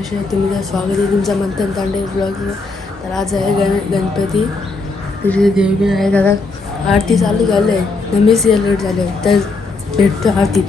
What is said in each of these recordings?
कसे तुम्ही स्वागत आहे तुमचं मंथन तांडे ब्लॉग. तर आज आहे गणपती तुझे देवगण आहेत. आता आरती चालू झाली आहे, नमी लेट झाले तर भेटतो आरतीत.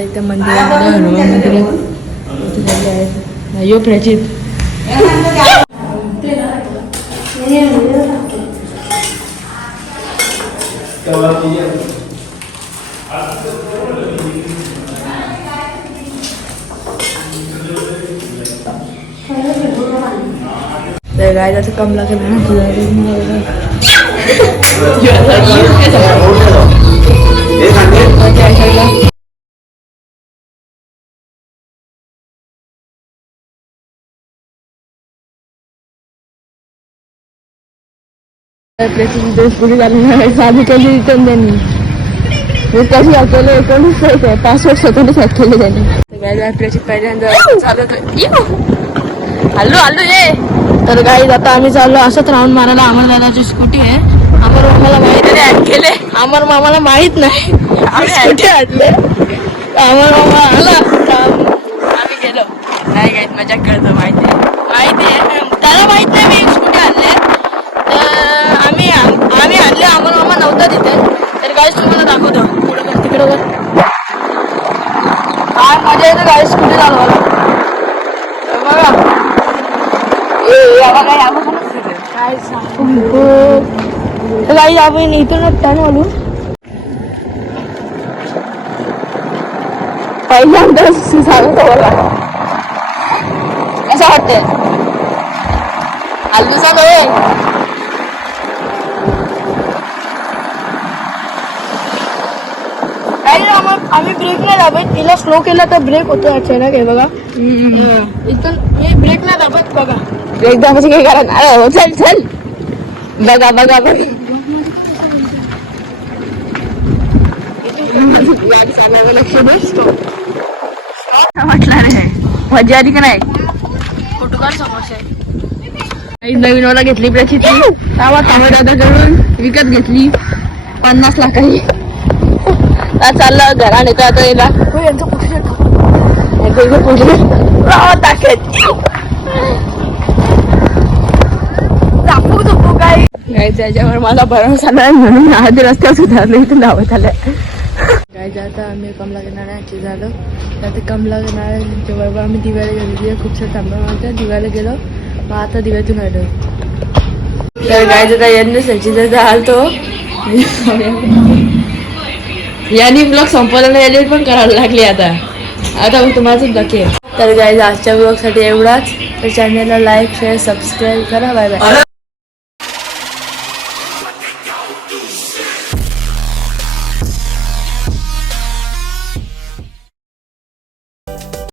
एकदम मंदिरामध्ये हनुमान मंदिरात झाले आहेत. यो प्रचित तर गायचं कमला पुढे झाली साधी केली रिटर्न त्यांनी कशी केलं 19 पासवर्ड स्वतःने सेट केले त्यांनी. पहिल्यांदा हल्लो हल्लो ये. तर गाई आता आम्ही चाललो असंच राऊंड मारायला. अमर दादाची स्कूटी आहे. अमर मामाला माहिती नाही केले, अमर मामाला माहित नाही स्कूटी आणले. अमर मामा आला आम्ही गेलो. नाही गाईत मजा करतो, माहिती आहे त्याला माहित नाही मी स्कूटी आणले. तर आम्ही आणले, अमर मामा नव्हता तिथे. तर गाईच तुम्हाला दाखवतो पुढे कर तिकडे कर काय मजा येते गाई स्कूटी चालवायला. बघा काय सांगू काही आपण इथून बोलू. पहिल्यांदा सांगतो मला कसं वाटतंय. आलू सांग आम्ही ब्रेक नाही दाबत. तिला स्लो केला तर ब्रेक होतो अचानक. आहे बघा इथून मी ब्रेक नाही दाबत. बघा ब्रेक दाबायचं काही कारण. चल चल बघा बघा बघा लक्ष दे. म्हटलं रे मजा आली का नाही. फोटोकार समोसे नवीन वाला घेतली प्रचिती दादाकडून विकत घेतली 50 लाखाची. चाललं घराने का आता याला काय त्याच्यावर मला भरोसा नाही म्हणून आधी रस्त्यात सुधारले इथून धावत आल्या. काय आता आम्ही कमला किनाऱ्याची झालो. आता कमला किनाऱ्याच्या बरोबर आम्ही दिव्याला गेलो. खूपशा थांबा दिव्याला गेलो. मग आता दिव्यातून आलो. तर काय आता यांनी सचिन आलतो यांनी ब्लॉग संपवला नाही. एडिट पण करायला लागली आता मग तुम्हालाच बाकी आहे. तर गाईज आजच्या ब्लॉगसाठी एवढाच. तर चॅनलला लाईक शेअर सबस्क्राईब करा. Bye bye.